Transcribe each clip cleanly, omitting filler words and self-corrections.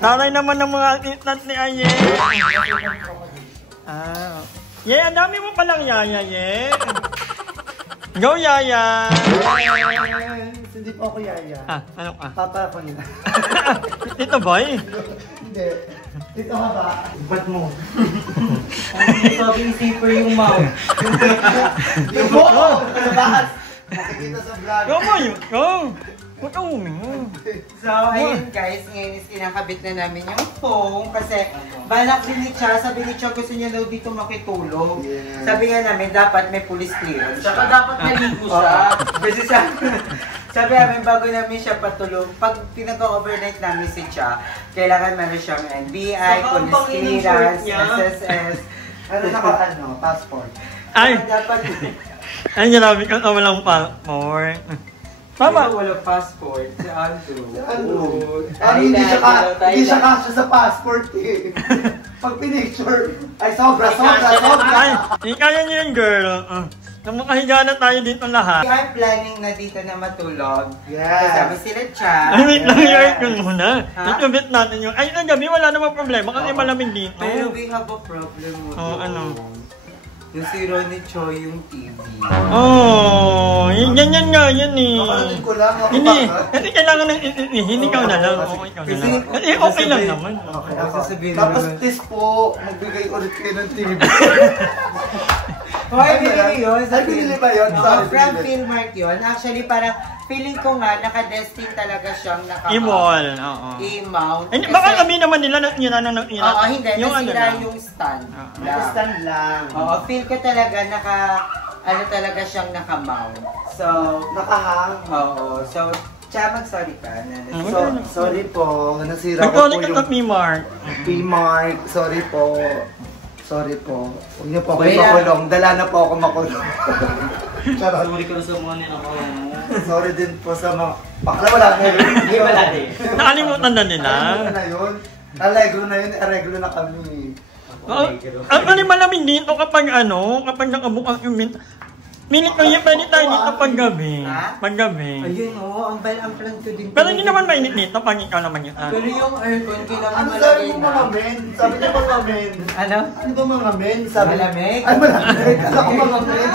Taray naman ng mga itat ni Aye. Ah. Ye, ang dami mo palang yaya, Ye. Go, yaya. Hindi po ako yaya. Ah, ano ka? Papa ako nila. Ito, boy? Hindi. Dito ka ba? Ba't mo? Sabi ni Zipper yung mouth. Yung buo! Nakikita sa vlog. Go, boy. Go. Huwag kang humingo. So, ayun guys, ngayon is kinakabit na namin yung phone kasi balak din ni Cha, sabi ni Cha gusto niya daw dito makitulog. Yeah. Sabi nga namin, dapat may police clearance. Saka dapat naligo siya. Kasi sabi namin, bago namin siya patulog, pag pinag-overnight namin si Cha, kailangan meron siyang NBI, police clearance, SSS. Passport. Ay. Dapat, Ay, grabe ka. Walang passport. Tama. Walang passport. Si Andrew. Hindi siya kasya sa passport eh. Pag pinicture, ay sobra. Ay, kaya niyo yun, girl. Nang makahiga na tayo dito lahat. We are planning na dito na matulog. Yes. Kasama sila Cha. Ay, wait lang yun muna. Itubit natin yung... Ay, ang gabi, wala namang problema kasi malamig dito. Pero we have a problem mo. Ano? Yung si Ronnie Choi yung TV. Ganyan nga, yan eh. Makarating ko lang. Hindi, kasi kailangan ng hindi ka na lang. Ikaw na lang. Kasi okay lang naman. Okay, sasabihin tapos naman. please po, magbigay ulit kayo ng TV. Hoy, binili yun. Ay, binili ba yun? Sorry, From binili. Philmart yun. Actually, parang feeling ko nga, naka-destin talaga siyang I-wall, oo. i-mount. Baka kami naman nila na yun. Oo, hindi. Nasira yung stand. Stand lang. Oo, feel ko talaga talaga siyang naka-mount. So, Nakahang. oo. So, Cha, mag-sorry ka. Sorry po, nasira ko po Nagkaulit yung ka P-Mark. P-Mark. Sorry po. Sorry po. Huwag niyo po ako makulong. Dala na po ako makulong. Charot. Sorry ka sa mga nila ko. Sorry din po sa mga... Bakla wala na yun. Hindi wala din. Nakalimutan na nila. Nakalimutan na yun. Allegro na yun. Areglo na kami. Ang malamig dito kapag nakabukas yung mint. Milit ko yan, pwede tayo dito paggabi. Paggabi. Ayun, oo. Ang plan ko din. Pero hindi naman mainit dito pag ikaw naman yun. Pero yung aircon, kailangan Ano sabi malagay mo na. mga men? Sabi niya mga men. Ano? Ano ba mga men? Sabi Malamig? Ay, malamig. Kala ko mga men.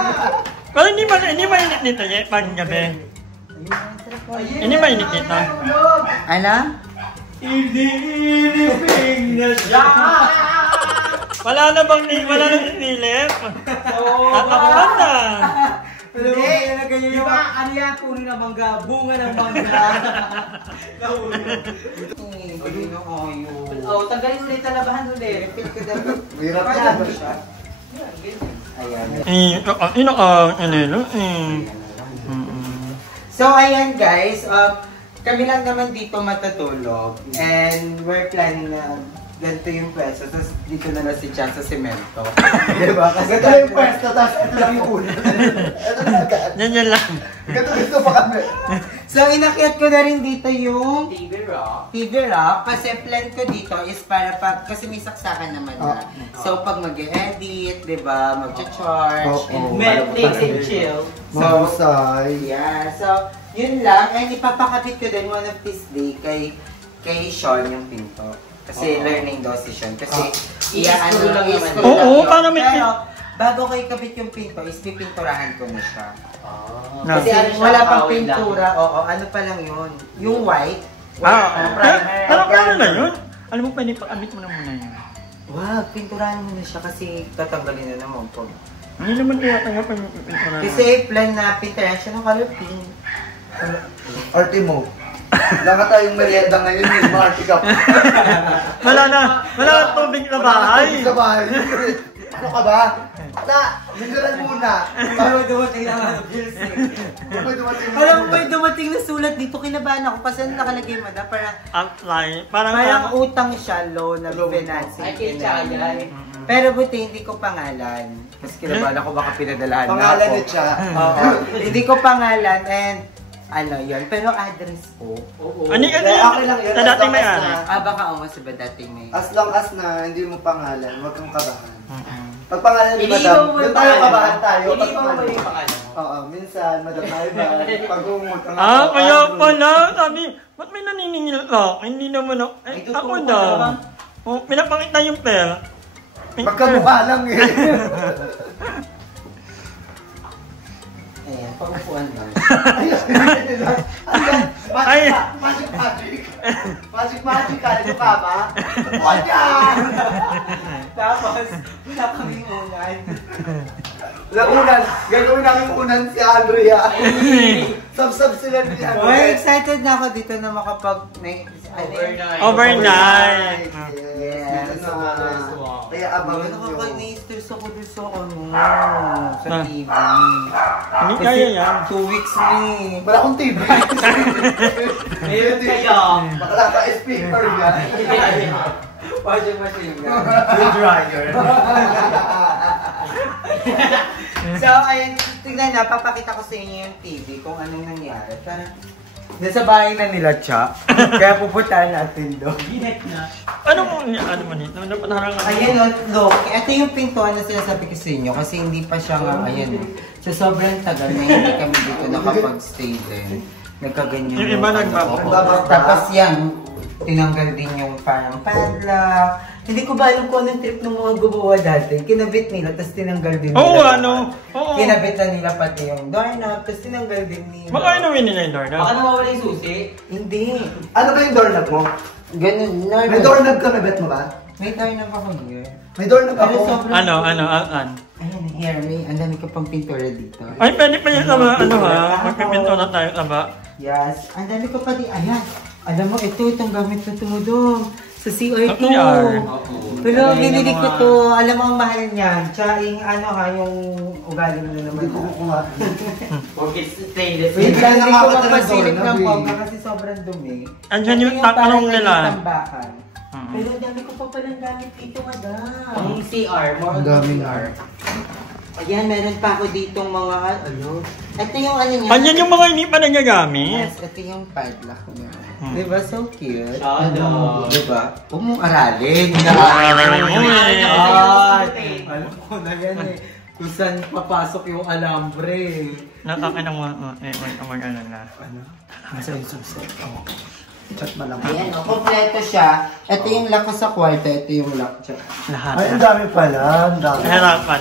Pero hindi mainit dito yan, paggabi. Hindi mainit dito. Ano? Ililiping na siya! Wala na isilip? Tatapuan na! Hindi, ganyan yung... Ano yan? Puno na mangga. Bunga ng mangga. Galing ng oyo. Oo, tanggalin ulit. Talabahan ulit. Repeat ko dapat. Hirap Paano yan. ba siya? Ayan. So, ayan guys. Kami lang naman dito matutulog. And we're planning na ganito yung pwesto. Tapos dito na lang si Cha sa semento. Diba? Kasi ito yung pwesto, tapos ito lang yung ulo. Ito na agad. Yan lang. Ito pa kami. So, inakyat ko na rin dito yung TV Rock. TV Rock. Kasi plan ko dito is para kasi may saksakan naman na. So, pag mag-edit, diba, mag-charge, and Netflix and chill. Mahusay. yeah. So, yun lang. And ipapakabit ko din one of this day kay Sean yung pinto. Kasi learning daw si Sean. Kasi i-school lang naman. Oo, para may... Pero, bago ko ikabit yung pinto, is pipinturahan ko na siya. Kasi Kasi wala pang pintura. Oo, ano pa lang yun. Yung white. Primer. Pero na yun? Alam mo, pwede pakabit mo na muna yun. Wag, pinturahan mo na siya kasi tatanggalin na naman po. Hindi naman kaya tanggapin yung pintura. Kasi plan na pinturahan siya ng color pink. Artimo. Wala ka tayong merienda ngayon, yung mga artika. Wala na tubig na bahay. Sa bahay. Ano ka ba? Literal muna. Parang dumating na mga bills eh. Alam mo, may dumating na sulat dito, kinabahan ako. Kasi ano nakalagay mo na, parang utang siya, loan na financing. Ay, kinsa yan. Pero buti, hindi ko pangalan. Kasi kinabahan ako, baka pinadalahan na ako. Pangalan ni Cha. Oo. Hindi ko pangalan and ano yun, pero address ko. Ano yun? Okay lang yun. Sa dating may-ari. Baka o nga sa dating may. As long as na hindi mo pangalan, huwag kang kabahan. Pag pangalan ni Madam, doon tayo kabahan tayo. Pag Hindi mo pangalan. ba yung pangalan? Oo, minsan, Madam Ivan, pag umutang Kaya pala, sabi, ba't may naniningil ka? Hindi naman ako, ako daw. Oh, pinapakita yung pera. Magkamukha lang eh. Ayan, paupuan lang. Ay. Magic. Magic, ano ka ba? Wala! Tapos, wala kaming unan. Unan, gagawin namin unan si Andrea. Sab-sab sila ni Andrea. Excited na ako dito na makapag... Overnight. Yes. Kaya abangan nyo. Nakaka-na-stress ako dun sa sa Ah. TV. Hindi kaya yan. 2 weeks na eh. Wala akong TV. Meron kayo. Bakla ka speaker yan. Washing machine nga. Dryer. So, ayun, tignan na, papakita ko sa inyo yung TV kung anong nangyari. Parang, nasa bahay na nila, Cha. Kaya pupuntahan natin doon. Ginek na. Ano mo nito? Parang Ayan, look. Ito yung pintuan na sinasabi ko sa inyo kasi hindi pa siya nga, ayan. So, sobrang tagal na hindi kami dito nakapag-stay din. Nagkaganyan Yung iba nagbabaka. Tapos yan, tinanggal din yung parang padlock. Hindi ko ba alam kung anong trip ng mga gumawa dati. Kinabit nila, tapos tinanggal din nila. Oo, ano? Oo. Kinabit na nila pati yung doorknob, tapos tinanggal din nila. Baka inuwin nila yung door Baka na. nawawala yung susi. Hindi. Ano ba yung doorknob mo? Ganun, normal. May doorknob ka, may bet mo ba? May doorknob ako here. May doorknob Pero ako. sobrang... Ano? Ayan, here, may ang dami ko pang pintura dito. Ay, pwede pa yun sa mga, magpipinto na tayo sa ba? Yes, ang dami ko pa din. Ayan, alam mo, itong gamit na tumudong. Sa CR2. CR. Pero binili ko to. Alam mo ang mahal niyan. Tsaka yung yung ugali mo na naman. Hindi ko kukuha. Porque stainless. Wait Hindi lang, na hindi ko makakita ng mapasilip ng doorknob pangka eh. kasi sobrang dumi. Andyan yung Ito parang tatanong nila. tambakan. Mhm. Pero ang dami ko pa palang gamit dito, madam. Ang CR, more on Ang daming CR. Ayan, meron pa ako ditong mga ano. Ito yung ano niya. Andyan yung mga hindi pa nagagamit. Yes, ito yung padlock niya. Hmm. Diba? So cute. Shadow. Diba? Huwag mong aralin. Ay. Alam ko na yan eh. Kung saan papasok yung alambre. Nakakinang ano na. Nasa yung subset. Chat malang. Ayan o, kompleto siya. Ito yung lock ko sa kwarto, ito yung lock siya. Lahat. Ay, ang dami pala. Ang dami. Mahirapan.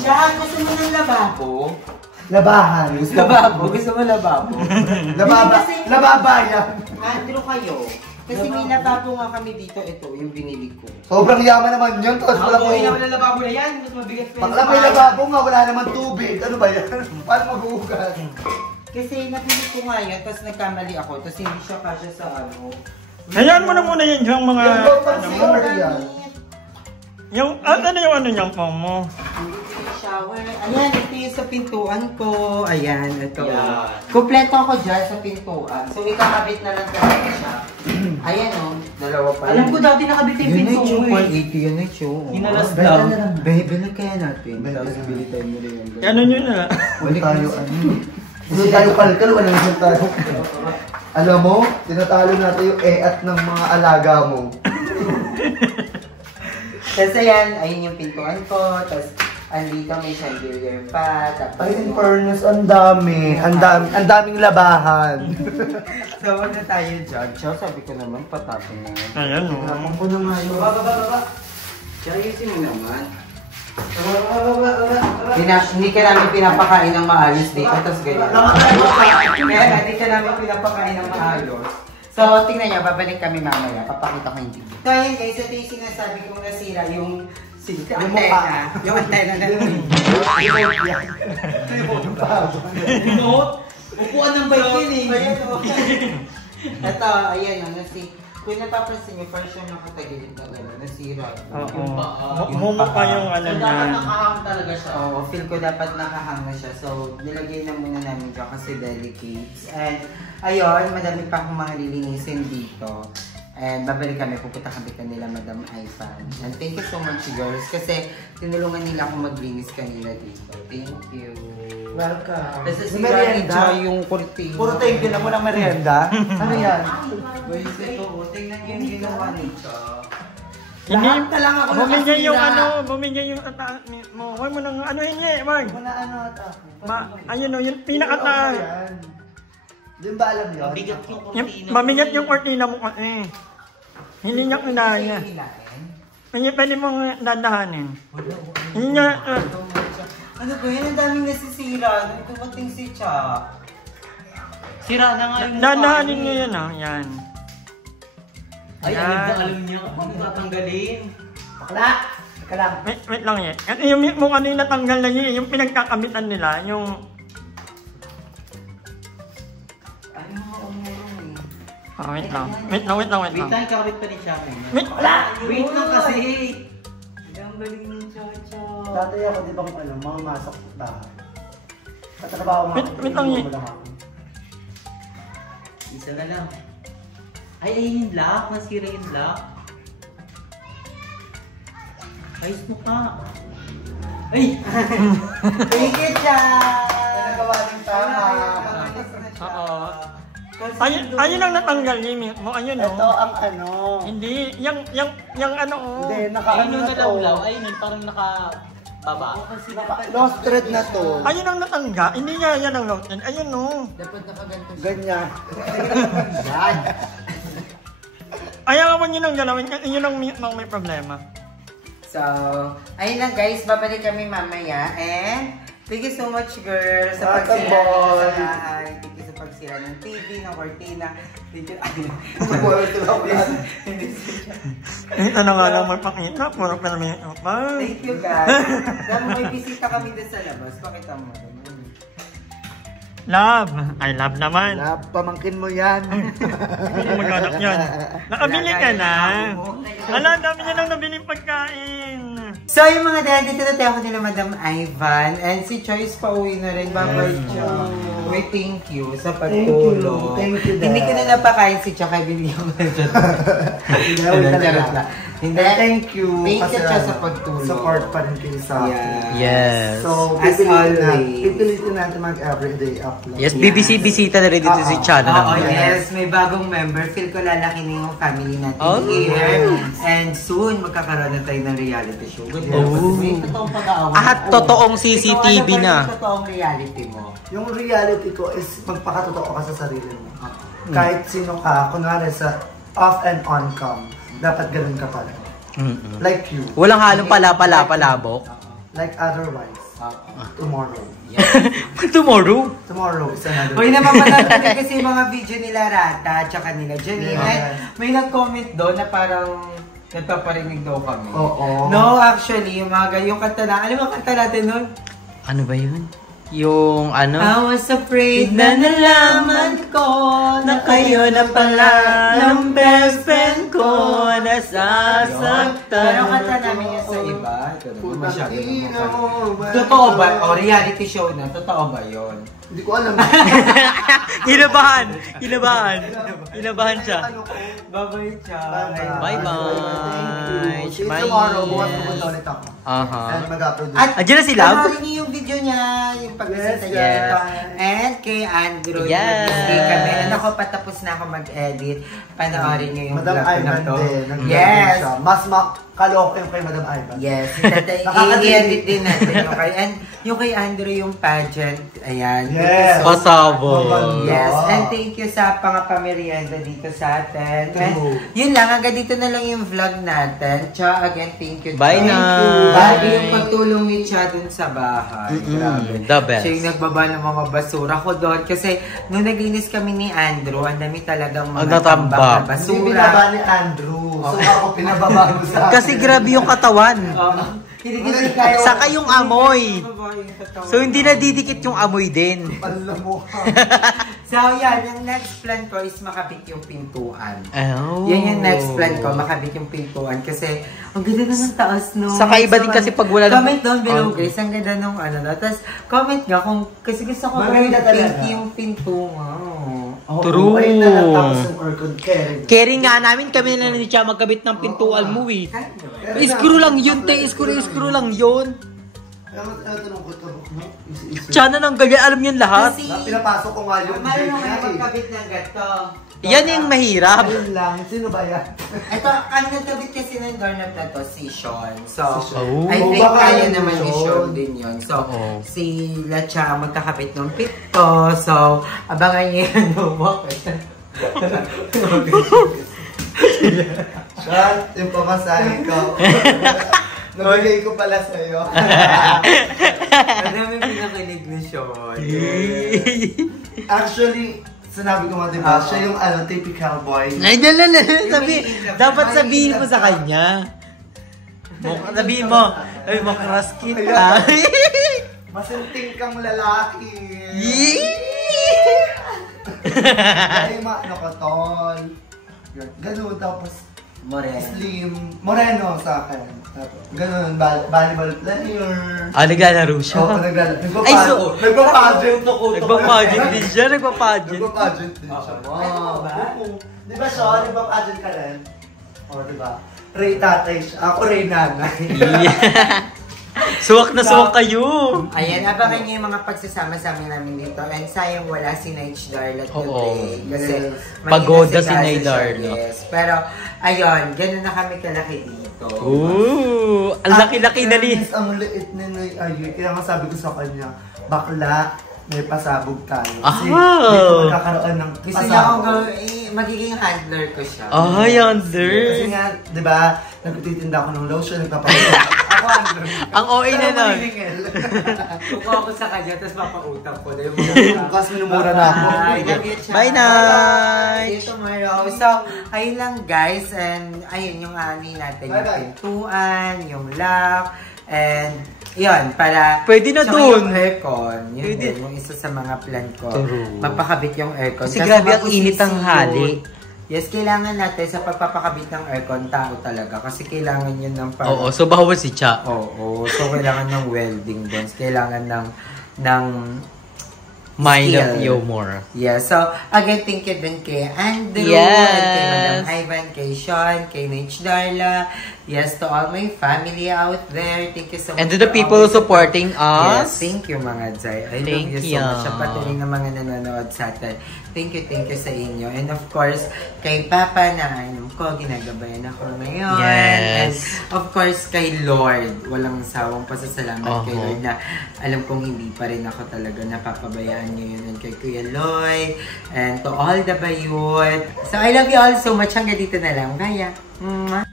Siya, gusto mo ng lababo? Labahan. Lababo? Gusto mo lababo? Lababayan. Andrew kayo. Kasi may lababo nga kami dito, ito yung binili ko. Sobrang yaman naman yun. Tapos wala Ako, ko. naman ang lababo na yan. Mas mabigat pa Bakla may lababo nga, wala naman tubig. Ano ba yan? Paano maghuhugas? Kasi nabili ko nga yun, tapos nagkamali ako, tapos hindi siya kasya sa ano. Hayaan mo na muna yun yung mga... Yung local ano mo. CR yan. Yung, ano yung ano niyang pang mo? Hindi ko yung shower. Ayan, ito yung sa pintuan ko. Ayan, ito. Yan. Kompleto ako dyan sa pintuan. So, ikakabit na lang talaga siya. Ayan o, dalawa pa. Alam ko dati nakabit yung pinto mo eh. 180 yan na yung Hinalas Benta lang. na lang. Bili kaya natin. Benta Tapos na. bili tayo mo rin yung Ano nyo na? Huwag tayo Hindi tayo kalkal, wala naman tayo. Alam mo, tinatalo natin yung at ng mga alaga mo. Kasi yan, ayun yung pintuan ko. Tapos, andito may chandelier pa. Tapos, Ay, in fairness, ang dami. Ang daming labahan. so, wag na tayo dyan. Chow, sabi ko naman, patapin na yan. Ayan o. Hinapan ko na nga yun. Baba. Chow, ayusin mo naman. Hindi ka namin pinapakain ng maayos dito, tapos ganyan. Kaya hindi ka namin pinapakain ng maayos. So, tingnan niyo, babalik kami mamaya. Papakita ko yung video. So, ayun guys, ito yung sinasabi kong nasira, yung antena. Yung antena na Remote? Upuan ng bike yun eh. Ito, ayan yung kung napapansin niyo, first yung nakatagilid na gano'n, nasira. Oo. Mumukha yung ano So, na. dapat nakahang talaga siya. Oo, feel ko dapat nakahang na siya. So, nilagay na muna namin dyan kasi delicate. And, ayun, madami pa akong mga lilinisin dito. And, babalik kami, pupunta kami kanila, Madam Ivan. And thank you so much, girls. Kasi, tinulungan nila ako maglinis kanina dito. Thank you. Welcome. Kasi si Merienda? Rani yung kurting. Puro thank you na mo ng merienda. Ano yan? Boys, ito, tingnan yung ginawa nito. Hindi, Lahat na lang ako bumigay yung nakasira. bumigay yung mo. Huwag mo nang ano hingi, wag. Wala ano at ako. Ayun o, yung pinakataas. Di ba alam yun? Mabigat yung Yung, kurtina. mamigat yung kortina mo kasi. Hindi niya kinaya. Hindi pwede mong dadahanin. Hindi niya, Ano ba yun? Ang daming nasisira nung dumating si Cha. Sira na nga yung dadahanin niya yan ah, yan. Ay, Yan. alam na alam niya. Ano tatanggalin? Bakla! Teka lang. Wait lang eh. Kasi yung mo kanina tanggal na yun, yung pinagkakabitan nila, yung... Ano nga umuwi? Wait lang. Wait lang. Wait lang, kakabit pa rin siya. Wait, Wait lang kasi. Ang galing ng Cha-Cha. Tatay ako, di ba kung alam, mamasok ba? Katrabaho mo. Wait lang eh. Isa na lang. Ay, ayun yung lock. Nasira yung lock. Ayos mo pa. Ay! Thank you, Cha! Nagawa din tama. Oo. Ayun ang natanggal ni mo, ayun Ito o. ang ano. Hindi, yung ano o. Hindi, Ayun nakaano yung na to. nalawlaw. Ayun yun, parang nakababa. Lost thread na to. Ayun ang natanggal, hindi niya yan ang lotion. Ayun o. Ganyan. Yan. Ayaw mo yun ang galawin kasi yun ang may problema. So, ayun lang guys, babalik kami mamaya and thank you so much girl sa pagsira boy. sa bahay. Thank you sa pagsira ng TV, ng cortina. Thank you. Ito na nga lang magpakita, puro pa namin pa. Thank you guys. Dahil may bisita kami doon sa labas. Pakita mo. Love, I love naman. Pamangkin mo yan. Hindi mo magkanak yan. Nakabili ka na. Ala, dami niya lang nabiling pagkain. So yung mga dahil dito na tayo nila Madam Ivan and si Choice pauwi na rin. Bye-bye Choy. Wait, thank you sa pagtulong. Thank you, Dad. Hindi ko na napakain si Choy kaya binigyan ko na siya. Charot lang. Hindi. Thank you. Thank you Kasi Choy sa pagtulong. Support pa rin kayo sa akin. Yes. So, As always. pipilitin natin mag-everyday upload. Yes, BBC-bisita na rin dito si Chana Oo, naman. yes. May bagong member. Feel ko lalaki na yung family natin Oh. here. And soon, magkakaroon na tayo ng reality show. Good Oh. May totoong pag-aaway. At totoong Ikaw, CCTV ano ba na. yung totoong reality mo? Yung reality ko is magpakatotoo ka sa sarili mo. Kahit sino ka, kunwari sa off and on cam, dapat ganun ka pala. Like you. Walang halong palabok. Like otherwise. Tomorrow. Tomorrow? Tomorrow is another Uy, napapanood ko din kasi yung mga video nila Rata at saka nila Janine. Yeah. And may nag-comment doon na parang nagpaparinig daw kami. Oo. No, actually, yung mga yung kanta na, alam mo kanta natin nun? Ano ba yun? Yung ano? I was afraid na nalaman ko na kayo na pala ng best friend ko nasasaktan. Pero kanta namin yun sa iba. Ito naman masyado naman. Totoo ba? O reality show na, totoo ba yun? Hindi ko alam. Kinabahan siya. Bye-bye, Chay. Bye-bye. See you Bye. tomorrow. Bukas pupunta ulit ako. Aha. And mag-upload. Andiyan na si Love? Panoorin niyo yung video niya, yung pagbisita Yes, niya. yes. Ito. And kay Andrew, Yes. mag-stay kami. And ako, patapos na ako mag-edit. Panoorin niyo yung Madam vlog ko na Ivan to. din. nag-edit Yes. siya. Mas kaloko yung kay Madam Ivan. Yes. Nakakadiri. I-edit din natin yung kay, and yung kay Andrew yung pageant. Ayan. Yes. So, Pasabog. yes. Wow. And thank you sa pangapamerienda dito sa atin. And True. yun lang, hanggang dito na lang yung vlog natin. Cha, again, thank you. Bye Cha. na. Grabe yung pagtulong ni Cha dun sa bahay. Grabe. The best. Siya yung nagbaba ng mga basura ko doon. Kasi nung naglinis kami ni Andrew, ang dami talagang mga Ang natambak. tambak na Hindi binaba basura. ni Andrew. So ako pinababa mo sa akin. Kasi grabe yung katawan. Hindi kaya. Saka yung amoy. Babae yung katawan. So hindi nadidikit yung amoy din. Alam mo ka. So yan, yung next plan ko is makabit yung pintuan. Oh. Yan yung next plan ko, makabit yung pintuan. Kasi, ang ganda na ng taas, no? Saka iba din kasi pag wala ng- Comment down below, guys. Ang ganda nung ano, no? Tapos, comment nga kung, kasi gusto ko Maganda pink talaga. yung pintuan. Oo, True. ayun na lang tapos yung aircon caring. Caring nga namin, kami na ni Cha magkabit ng pintuan mo eh. Screw lang yun, te. Screw lang yun. Tanong ko ito, no? Tsana ng ganyan, alam niyan lahat. Pinapasok ko nga yung Marunong ka na magkabit ng gato. Yan yung mahirap. Ayun lang, sino ba yan? Ito, ang nagkabit kasi ng doorknob na to, si Sean. So, Oh. I think Baka kaya yun naman ni yun. Sean din yun. So, Oo. si Lacha magkakabit ng pito. So, abangan niyo yan. Sean, yung pamasahe ko. Nabigay ko pala sa'yo. Ang dami pinakinig ni Sean. Actually, sinabi ko nga diba, siya yung typical boy. Ay, dala. Dapat sabihin mo sa kanya. Sabihin mo, ay, makras kita. Masinting kang lalaki. Ay, ko, tol. Ganun, tapos slim. Moreno sa akin. Ganun, volleyball player. Naglalaro siya. Oo, naglalaro. Ay, so, Nagpa-pageant. Nagpa-pageant din siya, nagpa-pageant. Nagpa-pageant din siya. Wow. Di ba siya? Nagpa-pageant ka rin? Oo, di ba? Ray tatay siya. Ako Ray nanay. Suwak na suwak kayo. Ayan, abangan niyo yung mga pagsasama-sama namin dito. And sayang wala si Nige Darla today. Kasi pagoda si Nige Nige Darla. Yes. Pero, ayun, ganun na kami kalaki dito. Ooh, ang laki-laki na ni. Ang liit na Ayu. Kaya nga sabi ko sa kanya, bakla, may pasabog tayo. Kasi dito magkakaroon ng Gusto niya akong pasabog. magiging handler ko siya. Ay, under. Kasi nga, di ba, nagtitinda ako ng lotion, nagpapalit. Ako handler. Ang OA na nun. Kukuha ko sa kanya, tapos mapautang ko na yung Bukas minumura na ako. Bye, Night! See you tomorrow. So, ayun lang guys. And ayun yung ani natin. Yung pintuan, yung lock, and yun, para... Pwede na tsaka dun. Yung aircon. Yun Pwede. din, yung isa sa mga plan ko. True. Mapakabit yung aircon. Kasi grabe ang init ang hali. Yes, kailangan natin sa pagpapakabit ng aircon, tao talaga. Kasi kailangan yun ng parang... Oo, so bawal si Cha. Oo, so kailangan ng welding bonds. Kailangan ng Mind of skill. humor. Yeah, so again, thank you din kay Andrew, Yes. kay Madam Ivan, kay Sean, kay Nige Darla. Yes, to all my family out there. Thank you so much. And to the for people always supporting Yes, us. thank you mga Zay. I Thank love you so you. much. At patuloy na mga nanonood sa atin. Thank you sa inyo. And of course, kay Papa na alam ko, ginagabayan ako ngayon. And Yes. of course, kay Lord. Walang sawang pasasalamat kay Lord na alam kong hindi pa rin ako talaga napapabayaan niyo yun. And kay Kuya Lloyd. And to all the bayot. So, I love you all so much. Hanggang dito na lang. Bye.